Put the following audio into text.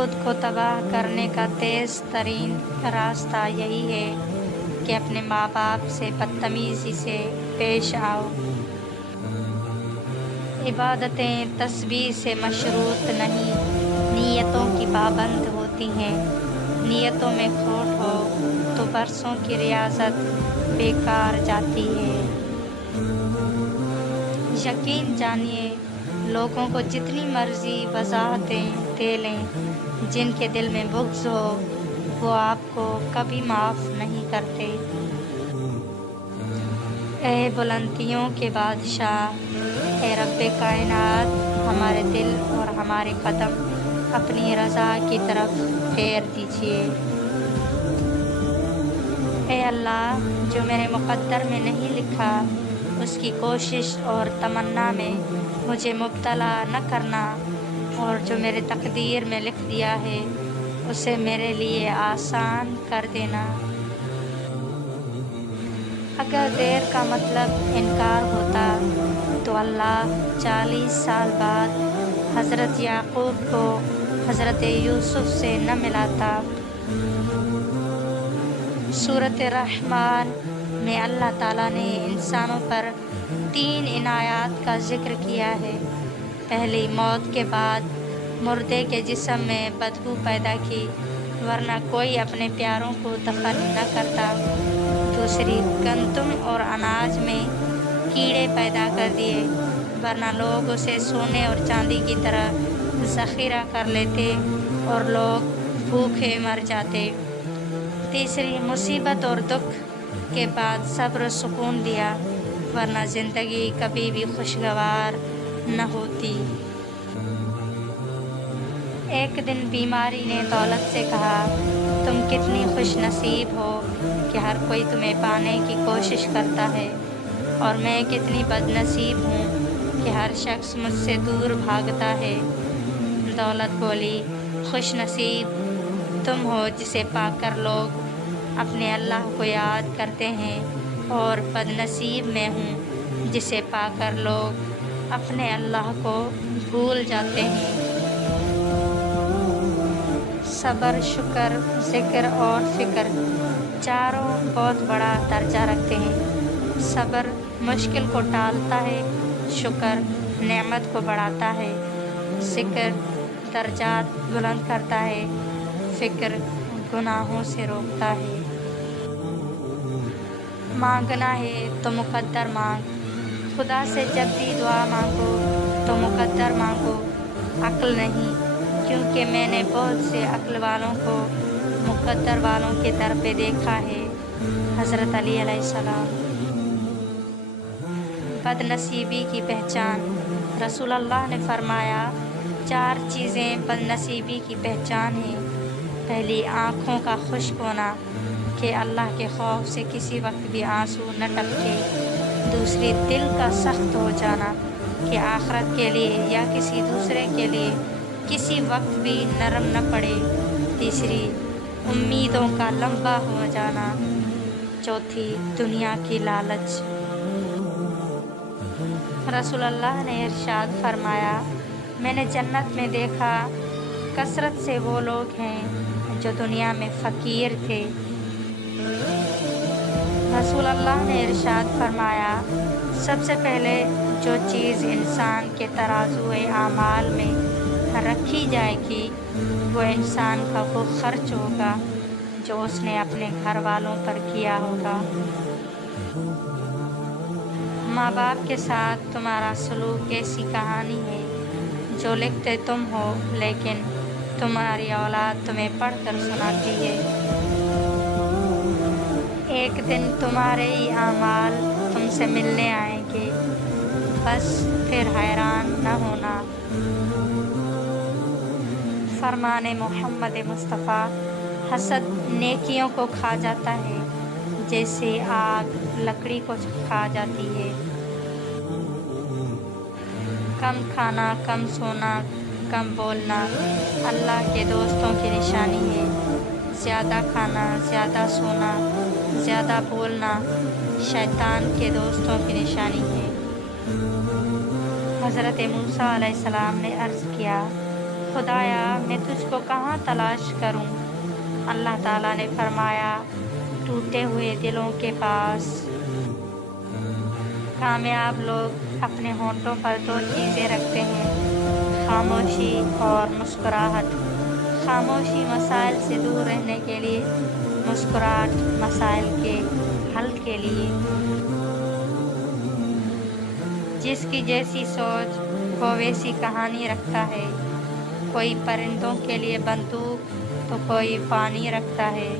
خود کو تباہ کرنے کا تیز ترین راستہ یہی ہے کہ اپنے ماں باپ سے بدتمیزی سے پیش آؤ۔ عبادتیں تسبیح سے مشروط نہیں، نیتوں کی پابند ہوتی ہیں۔ نیتوں میں کھوٹ ہو تو برسوں کی ریاضت بیکار جاتی ہے۔ یقین جانیے، لوگوں کو جتنی مرضی وضاحتیں دے لیں، جن کے دل میں بغض ہو وہ آپ کو کبھی معاف نہیں کرتے۔ اے بلندیوں کے بادشاہ، اے رب کائنات، ہمارے دل اور ہمارے قدم اپنی رضا کی طرف پھیر دیجیے۔ اے اللہ، جو میرے مقدر میں نہیں لکھا اس کی کوشش اور تمنا میں مجھے مبتلا نہ کرنا، اور جو میرے تقدیر میں لکھ دیا ہے اسے میرے لیے آسان کر دینا۔ اگر دیر کا مطلب انکار ہوتا تو اللہ 40 سال بعد حضرت یعقوب کو حضرت یوسف سے نہ ملاتا۔ سورۃ الرحمن میں اللہ تعالیٰ نے انسانوں پر 3 عنایات کا ذکر کیا ہے۔ پہلی، موت کے بعد مردے کے جسم میں بدبو پیدا کی، ورنہ کوئی اپنے پیاروں کو دفن نہ کرتا۔ دوسری، گندم اور اناج میں کیڑے پیدا کر دیے، ورنہ لوگ اسے سونے اور چاندی کی طرح ذخیرہ کر لیتے اور لوگ بھوکے مر جاتے۔ تیسری، مصیبت اور دکھ کے بعد صبر و سکون دیا، ورنہ زندگی کبھی بھی خوشگوار نہ ہوتی۔ ایک دن بیماری نے دولت سے کہا، تم کتنی خوش نصیب ہو کہ ہر کوئی تمہیں پانے کی کوشش کرتا ہے، اور میں کتنی بد نصیب ہوں کہ ہر شخص مجھ سے دور بھاگتا ہے۔ دولت بولی، خوش نصیب تم ہو جسے پا کر لوگ اپنے اللہ کو یاد کرتے ہیں، اور بد نصیب میں ہوں جسے پا کر لوگ اپنے اللہ کو بھول جاتے ہیں۔ صبر، شکر، ذکر اور فکر چاروں بہت بڑا درجہ رکھتے ہیں۔ صبر مشکل کو ٹالتا ہے، شکر نعمت کو بڑھاتا ہے، ذکر درجات بلند کرتا ہے، فکر گناہوں سے روکتا ہے۔ مانگنا ہے تو مقدر مانگ، خدا سے جب بھی دعا مانگو تو مقدر مانگو، عقل نہیں، کیونکہ میں نے بہت سے عقل والوں کو مقدر والوں کے در پہ دیکھا ہے۔ حضرت علی علیہ السلام۔ بد نصیبی کی پہچان۔ رسول اللہ نے فرمایا، 4 چیزیں بد نصیبی کی پہچان ہیں۔ پہلی، آنکھوں کا خشک ہونا کہ اللہ کے خوف سے کسی وقت بھی آنسو نہ ٹپکے۔ دوسری، دل کا سخت ہو جانا کہ آخرت کے لیے یا کسی دوسرے کے لیے کسی وقت بھی نرم نہ پڑے۔ تیسری، امیدوں کا لمبا ہو جانا۔ چوتھی، دنیا کی لالچ۔ رسول اللہ نے ارشاد فرمایا، میں نے جنت میں دیکھا کثرت سے وہ لوگ ہیں جو دنیا میں فقیر تھے۔ رسول اللہ نے ارشاد فرمایا، سب سے پہلے جو چیز انسان کے ترازوئے اعمال میں رکھی جائے گی وہ انسان کا وہ خرچ ہوگا جو اس نے اپنے گھر والوں پر کیا ہوگا۔ ماں باپ کے ساتھ تمہارا سلوک ایسی کہانی ہے جو لکھتے تم ہو لیکن تمہاری اولاد تمہیں پڑھ کر سناتی ہے۔ ایک دن تمہارے ہی اعمال تم سے ملنے آئیں گے، بس پھر حیران نہ ہونا۔ فرمان محمد مصطفیٰ، حسد نیکیوں کو کھا جاتا ہے جیسے آگ لکڑی کو کھا جاتی ہے۔ کم کھانا، کم سونا، کم بولنا اللہ کے دوستوں کی نشانی ہے۔ زیادہ کھانا، زیادہ سونا، زیادہ بولنا شیطان کے دوستوں کی نشانی ہے۔ حضرت موسیٰ علیہ السلام نے عرض کیا، خدایا میں تجھ کو کہاں تلاش کروں؟ اللہ تعالیٰ نے فرمایا ٹوٹے ہوئے دلوں کے پاس۔ کامیاب لوگ اپنے ہونٹوں پر دو چیزیں رکھتے ہیں، خاموشی اور مسکراہٹ۔ خاموشی مسائل سے دور رہنے کے لیے، مسکراہٹ مسائل کے حل کے لیے۔ جس کی جیسی سوچ وہ ویسی کہانی رکھتا ہے۔ کوئی پرندوں کے لیے بندوق تو کوئی پانی رکھتا ہے۔